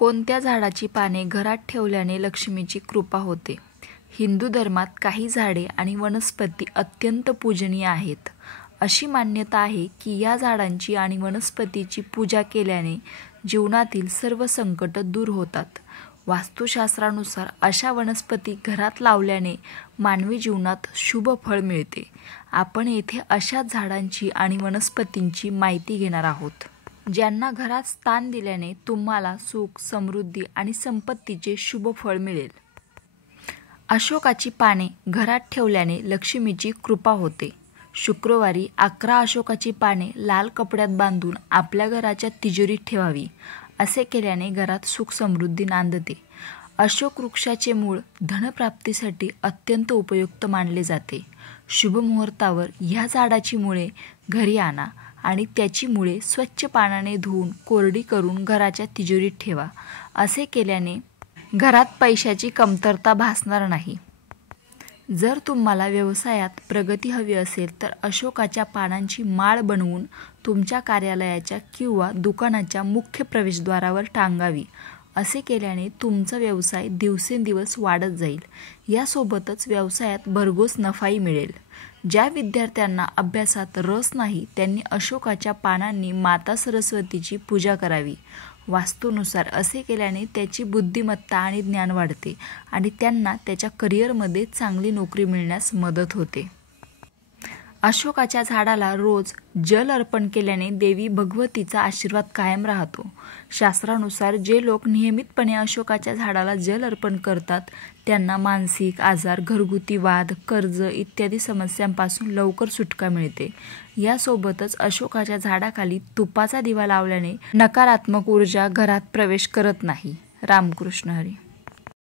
कोणत्या झाडाची पाने घरात ठेवल्याने लक्ष्मीची कृपा होते? हिंदू धर्मात काही झाडे आणि वनस्पती अत्यंत पूजनीय आहेत. अशी मान्यता आहे की या झाडांची आणि वनस्पतीची पूजा केल्याने जीवनातील सर्व संकट दूर होतात. वास्तुशास्त्रानुसार अशा वनस्पती घरात लावल्याने मानवी जीवनात शुभ फळ मिळते. आपण येथे अशाच झाडांची आणि वनस्पतींची माहिती घेणार आहोत, ज्यांना घरात स्थान दिल्याने तुम्हाला सुख, समृद्धी आणि संपत्तीचे शुभ फळ मिळेल. अशोकाची पाने घरात ठेवल्याने लक्ष्मीची कृपा होते. शुक्रवारी 11 अशोकाची पाने लाल कपड्यात बांधून आपल्या घराच्या तिजोरीत ठेवावी. असे केल्याने घरात सुख समृद्धी नांदते. अशोक वृक्षाचे मूळ धनप्राप्तीसाठी अत्यंत उपयुक्त मानले जाते. शुभ मुहूर्तावर ह्या झाडाची मुळे घरी आणा आणि त्याची मुळे स्वच्छ पाण्याने धुवून कोरडी करून घराच्या तिजोरीत ठेवा. असे केल्याने घरात पैशाची कमतरता भासणार नाही. जर तुम्हाला व्यवसायात प्रगती हवी असेल तर अशोकाच्या पानांची माळ बनवून तुमच्या कार्यालयाच्या किंवा दुकानाच्या मुख्य प्रवेशद्वारावर टांगावी. असे केल्याने तुमचा व्यवसाय दिवसेंदिवस वाढत जाईल. यासोबतच व्यवसायात भरघोस नफाही मिळेल. ज्या विद्यार्थ्यांना अभ्यासात रस नाही त्यांनी अशोकाच्या पानांनी माता सरस्वतीची पूजा करावी. वास्तूनुसार असे केल्याने त्याची बुद्धिमत्ता आणि ज्ञान वाढते आणि त्यांना त्याच्या करिअरमध्ये चांगली नोकरी मिळण्यास मदत होते. अशोकाच्या झाडाला रोज जल अर्पण केल्याने देवी भगवतीचा आशीर्वाद कायम राहतो. शास्त्रानुसार जे लोक नियमितपणे अशोकाच्या झाडाला जल अर्पण करतात त्यांना मानसिक आजार, घरगुती वाद, कर्ज इत्यादी समस्यांपासून लवकर सुटका मिळते. यासोबतच अशोकाच्या झाडाखाली तुपाचा दिवा लावल्याने नकारात्मक ऊर्जा घरात प्रवेश करत नाही. रामकृष्ण हरी.